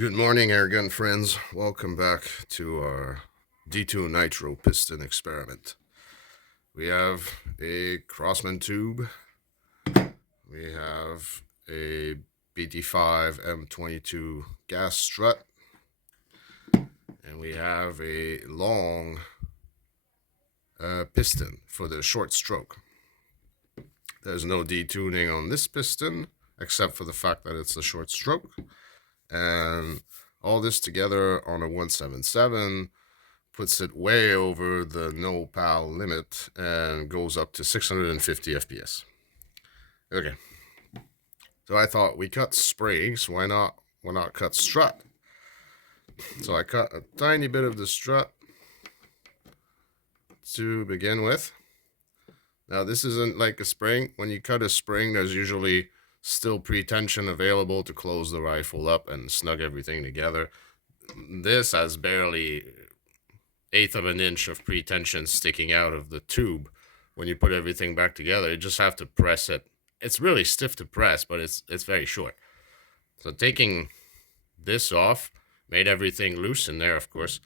Good morning, airgun friends. Welcome back to our detune nitro piston experiment. We have a crosman tube. We have a BT5 M22 gas strut. And we have a long piston for the short stroke. There's no detuning on this piston, except for the fact that it's a short stroke. And all this together on a 177 puts it way over the no PAL limit and goes up to 650 FPS. Okay, so I thought we cut springs, why not cut strut? So I cut a tiny bit of the strut to begin with. Now this isn't like a spring. When you cut a spring, there's usually still pre-tension available to close the rifle up and snug everything together. This has barely 1/8 of an inch of pre-tension sticking out of the tube. When you put everything back together, you just have to press it. It's really stiff to press, but it's very short. So taking this off made everything loose in there, of course,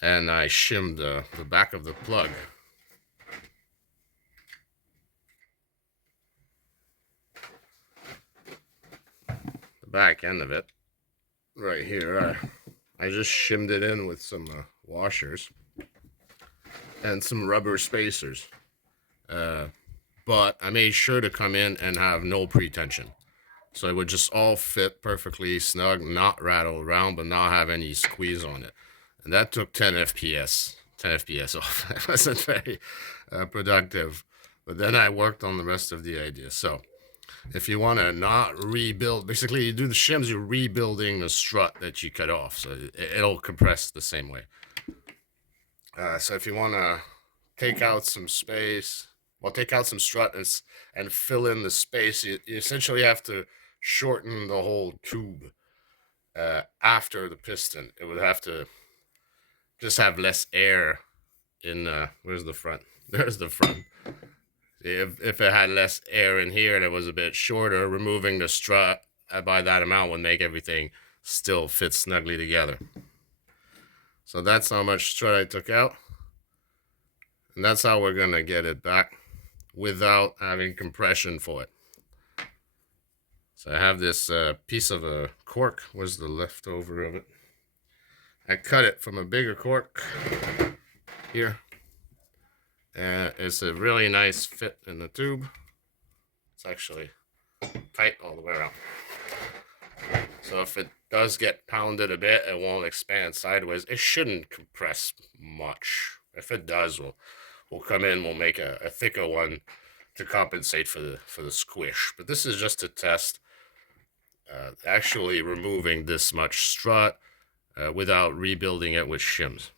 and I shimmed the back of the plug. The back end of it, right here, I just shimmed it in with some washers and some rubber spacers. But I made sure to come in and have no pre-tension. So it would just all fit perfectly snug, not rattle around, but not have any squeeze on it. And that took 10 FPS off. It wasn't very productive. But then I worked on the rest of the idea. So if you want to not rebuild, basically you do the shims, you're rebuilding the strut that you cut off. So it'll compress the same way. So if you want to take out some space, well, take out some strut and fill in the space, you essentially have to shorten the whole tube after the piston. It would have to just have less air in, where's the front? There's the front. If it had less air in here and it was a bit shorter, removing the strut by that amount would make everything still fit snugly together. So that's how much strut I took out. And that's how we're going to get it back without having compression for it. So I have this piece of a cork. Where's the leftover of it? I cut it from a bigger cork here. And it's a really nice fit in the tube. It's actually tight all the way around. So if it does get pounded a bit, it won't expand sideways. It shouldn't compress much. If it does, we'll come in, we'll make a thicker one to compensate for the squish. But this is just to test actually removing this much strut without rebuilding it with shims.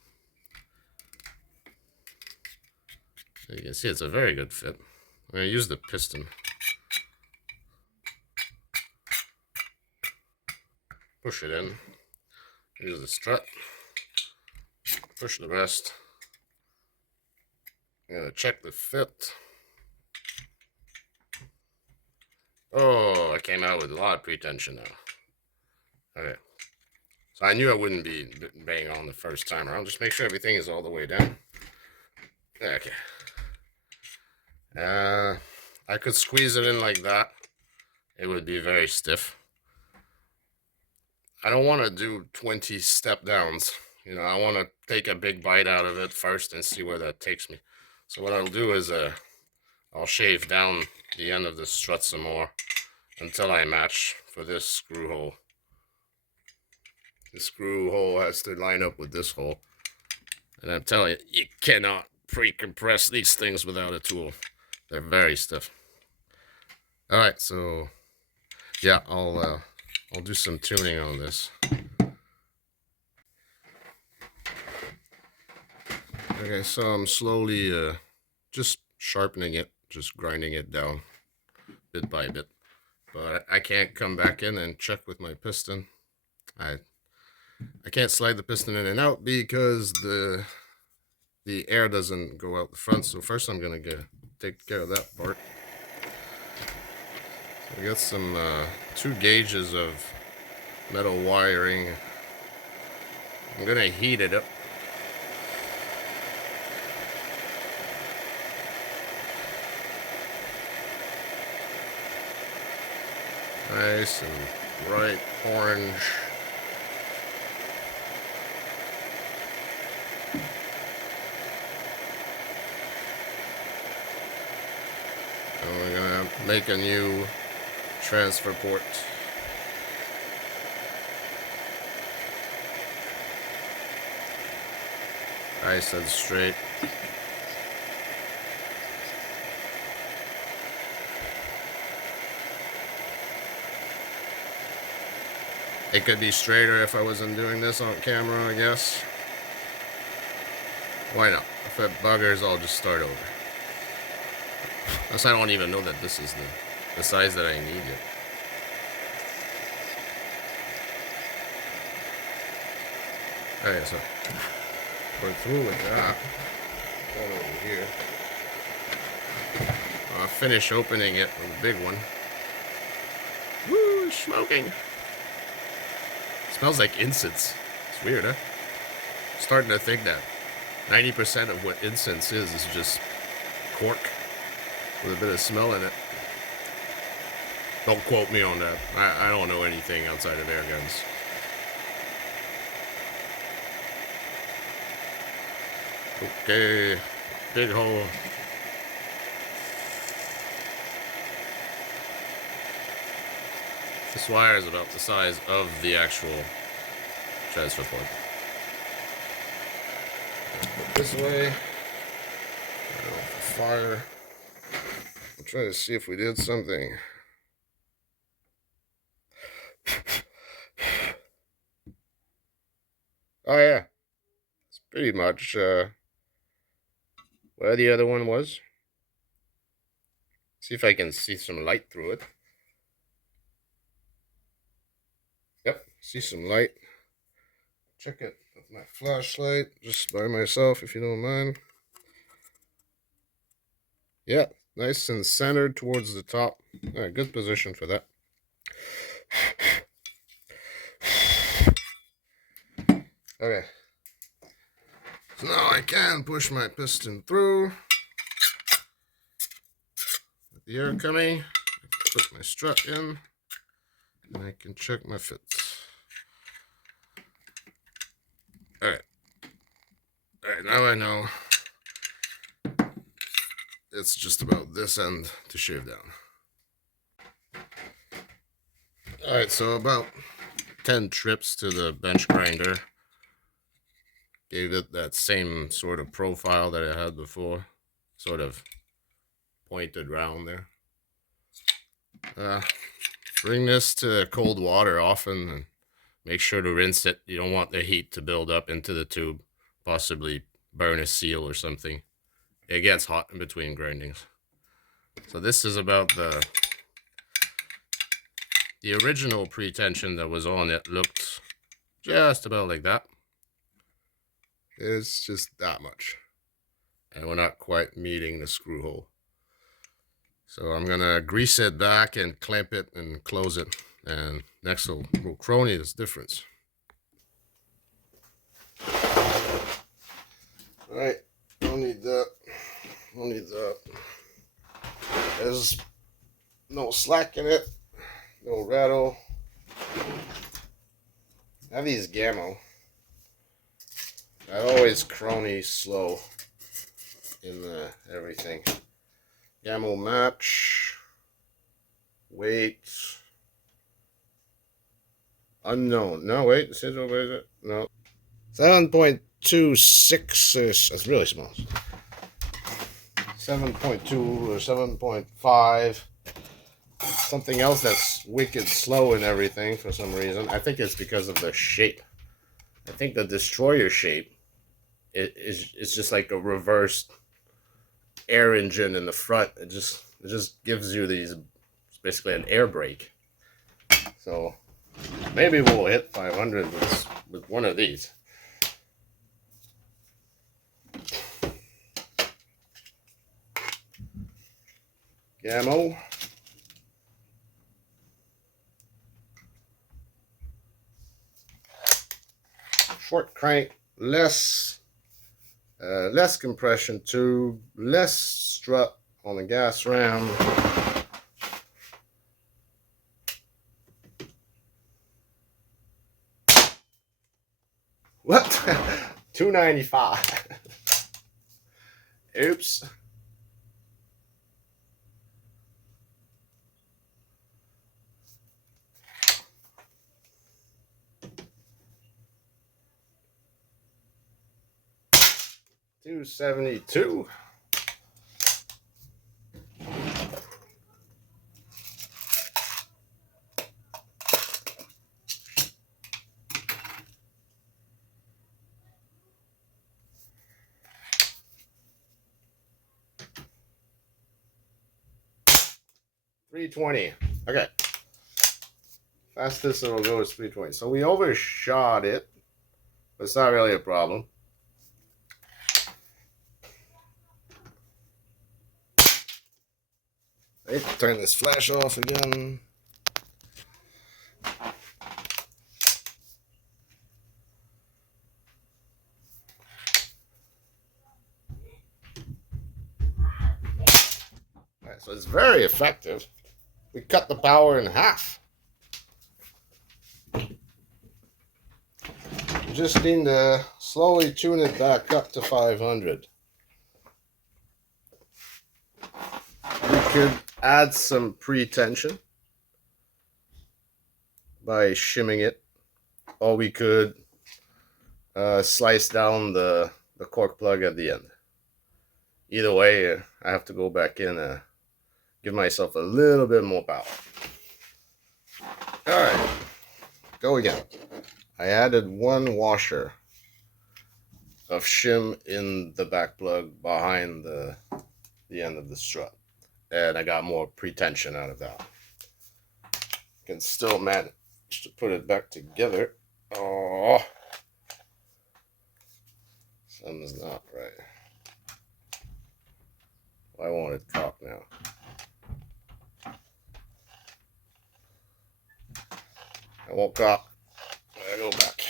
So you can see it's a very good fit. I'm going to use the piston. Push it in. Use the strut. Push the rest. I'm going to check the fit. Oh, I came out with a lot of pre-tension now. Okay. So I knew I wouldn't be bang on the first time around. Just make sure everything is all the way down. Okay. I could squeeze it in like that. It would be very stiff. I don't want to do 20 step downs. You know, I want to take a big bite out of it first and see where that takes me. So what I'll do is I'll shave down the end of the strut some more until I match for this screw hole. The screw hole has to line up with this hole. And I'm telling you, you cannot pre-compress these things without a tool. They're very stiff. All right, so yeah, I'll do some tuning on this. Okay, so I'm slowly just sharpening it, just grinding it down bit by bit. But I can't come back in and check with my piston. I can't slide the piston in and out because the air doesn't go out the front. So first I'm gonna take care of that part. So I got some 2 gauges of metal wiring. I'm gonna heat it up. Nice and bright orange. And we're gonna make a new transfer port. Nice and straight. It could be straighter if I wasn't doing this on camera, I guess. Why not? If it buggers, I'll just start over. Plus, I don't even know that this is the size that I need yet. Alright, so we're through with that. That over here. I'll finish opening it with a big one. Woo, smoking. Smells like incense. It's weird, huh? Starting to think that 90% of what incense is just cork with a bit of smell in it. Don't quote me on that. I don't know anything outside of air guns. Okay, big hole. This wire is about the size of the actual transfer port. Put this way. For fire. I'll try to see if we did something. Oh yeah, it's pretty much where the other one was. See if I can see some light through it. Yep, see some light. Check it with my flashlight, just by myself, if you don't mind. Yeah, nice and centered towards the top. Right, good position for that. Okay. So now I can push my piston through. With the air coming, put my strut in, and I can check my fits. Alright. Alright, now I know it's just about this end to shave down. Alright, so about 10 trips to the bench grinder. Gave it that same sort of profile that I had before. Sort of pointed round there. Bring this to cold water often and make sure to rinse it. You don't want the heat to build up into the tube, possibly burn a seal or something. It gets hot in between grindings. So this is about the original pre-tension that was on it. Looked just about like that. It's just that much. And we're not quite meeting the screw hole. So I'm gonna grease it back and clamp it and close it. And next we'll crony this difference. Alright, don't need that. Don't need that. There's no slack in it. No rattle. I have these Gammo. I always crony slow in everything. Gammo match. Weight. Unknown. No, wait. This is over. Is it? No. 7.26. That's really small. 7.2 or 7.5. Something else that's wicked slow and everything for some reason. I think it's because of the shape. I think the destroyer shape is just like a reversed air engine in the front. It just gives you these, it's basically an air brake. So maybe we'll hit 500 with one of these. Gammo. short crank, less compression tube, less strut on the gas ram. What? 295. Oops. $272. $320. Okay. Fastest it'll go is 320. So we overshot it, but it's not really a problem. I turn this flash off again. Alright, so it's very effective. We cut the power in half. You just need to slowly tune it back up to 500. We could add some pre-tension by shimming it, or we could slice down the cork plug at the end. Either way, I have to go back in, give myself a little bit more power. All right, go again. I added one washer of shim in the back plug behind the end of the strut, and I got more pre-tension out of that. Can still manage to put it back together. Oh, something's not right. Why won't it cock now? I won't cock. I go back.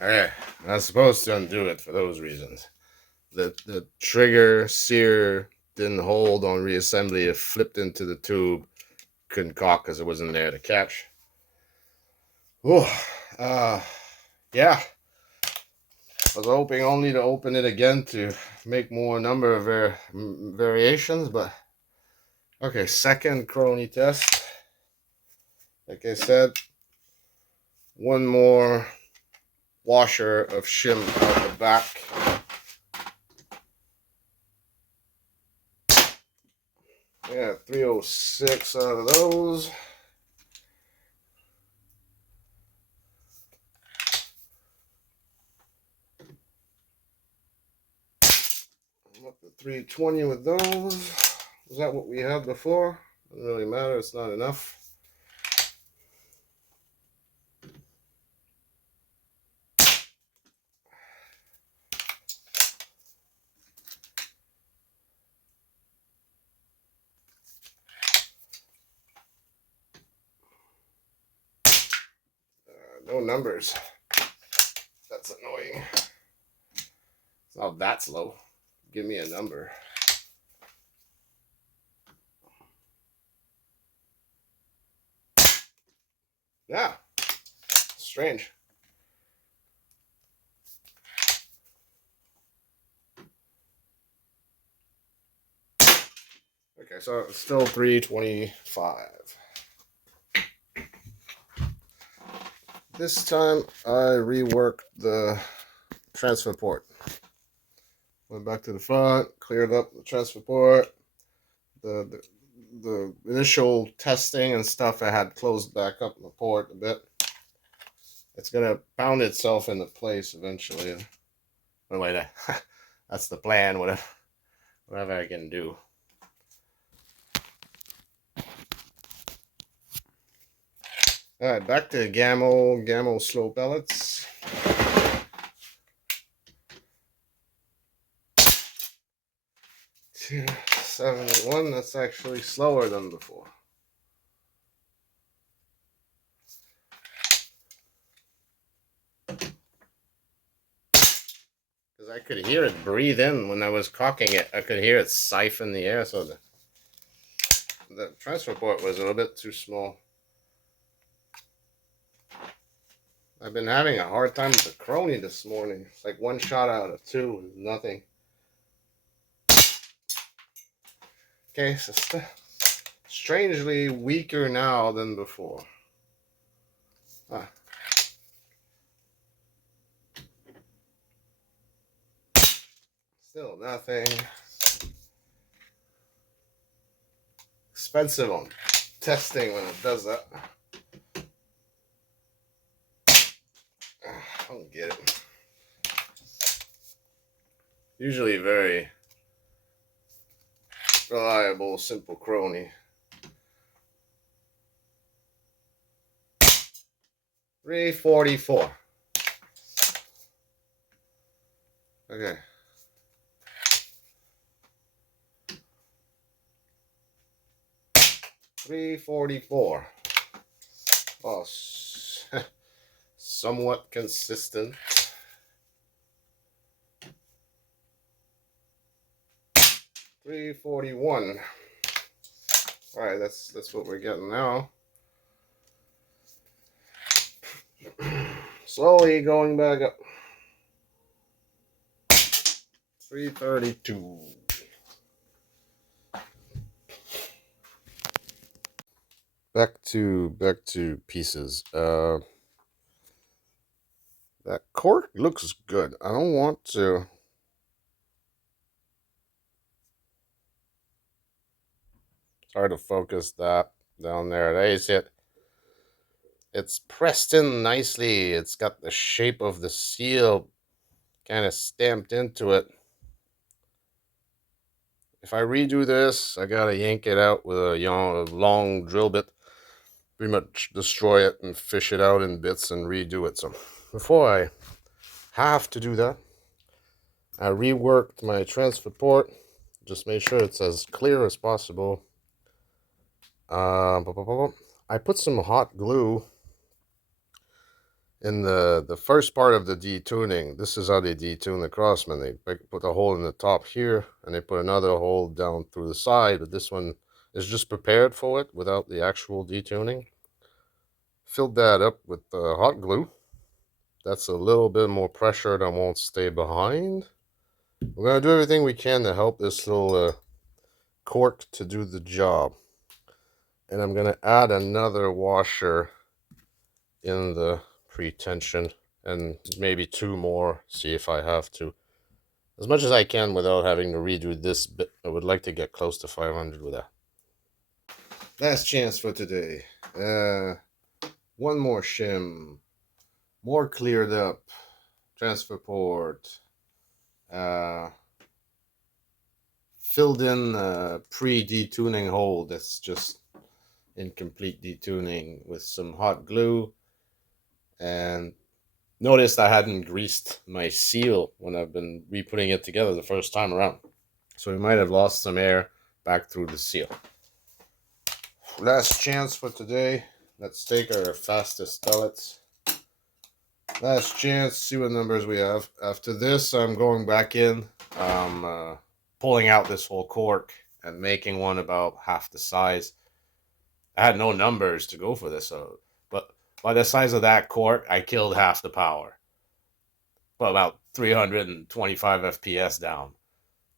Okay, I'm not supposed to undo it for those reasons. The trigger sear didn't hold on reassembly. It flipped into the tube. Couldn't cock because it wasn't there to catch. Oh, yeah. I was hoping only to open it again to make more number of variations, but okay, second crony test. Like I said, one more washer of shim out the back. Yeah, 306 out of those. I'm up to 320 with those. Is that what we had before? Doesn't really matter, it's not enough. No numbers. That's annoying. It's not that slow. Give me a number. Yeah. Strange. Okay, so it's still 325. This time I reworked the transfer port. Went back to the front, cleared up the transfer port. The initial testing and stuff I had closed back up the port a bit. It's gonna pound itself into place eventually. Anyway, that's the plan. Whatever I can do. All right, back to Gammo slow pellets. 71, that's actually slower than before. Because I could hear it breathe in when I was cocking it. I could hear it siphon the air, so the transfer port was a little bit too small. I've been having a hard time with the crony this morning. It's like one shot out of two, nothing. Okay, so strangely weaker now than before. Ah. Still nothing. Expensive on testing when it does that. I don't get it. Usually very reliable, simple crony. 344. Okay. $3.44. Well, somewhat consistent. $3.41. All right, that's what we're getting now. Slowly going back up. 332. Back to pieces. That cork looks good. I don't want to. It's hard to focus that down there. There's it. It's pressed in nicely. It's got the shape of the seal kind of stamped into it. If I redo this, I gotta yank it out with a long drill bit. Pretty much destroy it and fish it out in bits and redo it. So before I have to do that, I reworked my transfer port. Just made sure it's as clear as possible. I put some hot glue in the first part of the detuning. This is how they detune the crosman. They put a hole in the top here, and they put another hole down through the side. But this one is just prepared for it without the actual detuning. Filled that up with hot glue. That's a little bit more pressure that won't stay behind. We're going to do everything we can to help this little cork to do the job. And I'm going to add another washer in the pre-tension and maybe two more, see if I have to. As much as I can without having to redo this bit. I would like to get close to 500 with that. Last chance for today. One more shim. More cleared up. Transfer port. Filled in pre-detuning hole that's just incomplete detuning with some hot glue. And noticed I hadn't greased my seal when I've been re-putting it together the first time around. So we might have lost some air back through the seal. Last chance for today. Let's take our fastest pellets. Last chance, see what numbers we have. After this, I'm going back in. I'm pulling out this whole cork and making one about half the size. I had no numbers to go for this, but by the size of that cork, I killed half the power. Well, about 325 FPS down.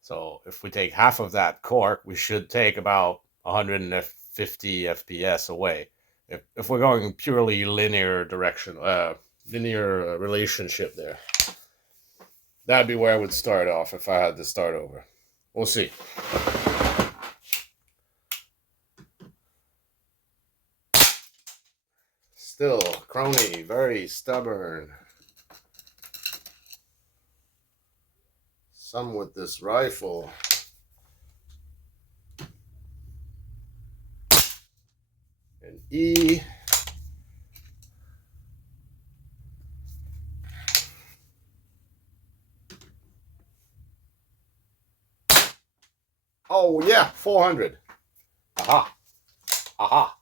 So if we take half of that cork, we should take about 150 FPS away. If we're going purely linear direction, linear relationship there, that'd be where I would start off if I had to start over. We'll see. Still, crony, very stubborn. Some with this rifle. An E. Oh, Oh yeah, 400. Aha. Aha.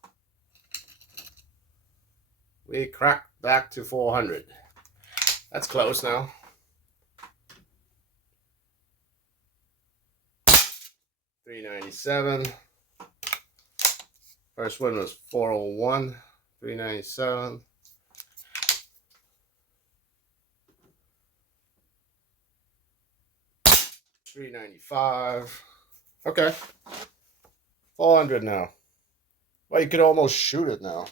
We cracked back to 400. That's close now. $397. First one was 401. $397. $395. Okay. 400 now. Well, you could almost shoot it now.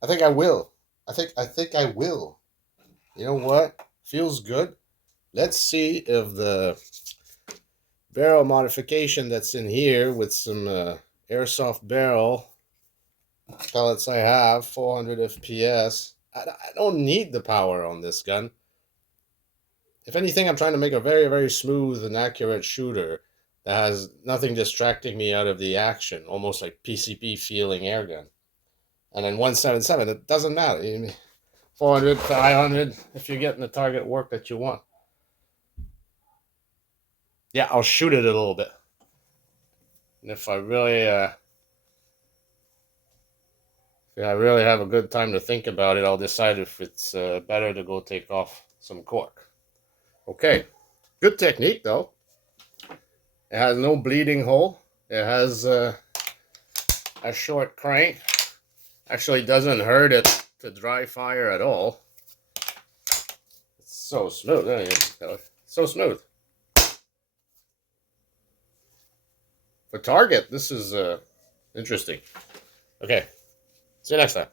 I think I will. I think I will. You know what? Feels good. Let's see if the barrel modification that's in here with some airsoft barrel pellets I have, 400 FPS. I don't need the power on this gun. If anything, I'm trying to make a very, very smooth and accurate shooter that has nothing distracting me out of the action, almost like PCP feeling airgun. And then 177, it doesn't matter. 400, 500, if you're getting the target work that you want. Yeah, I'll shoot it a little bit. And if I really have a good time to think about it, I'll decide if it's better to go take off some cork. Okay, good technique though. It has no bleeding hole. It has a short crank. Actually doesn't hurt it to dry fire at all. It's so smooth. So smooth. For target, this is interesting. Okay, see you next time.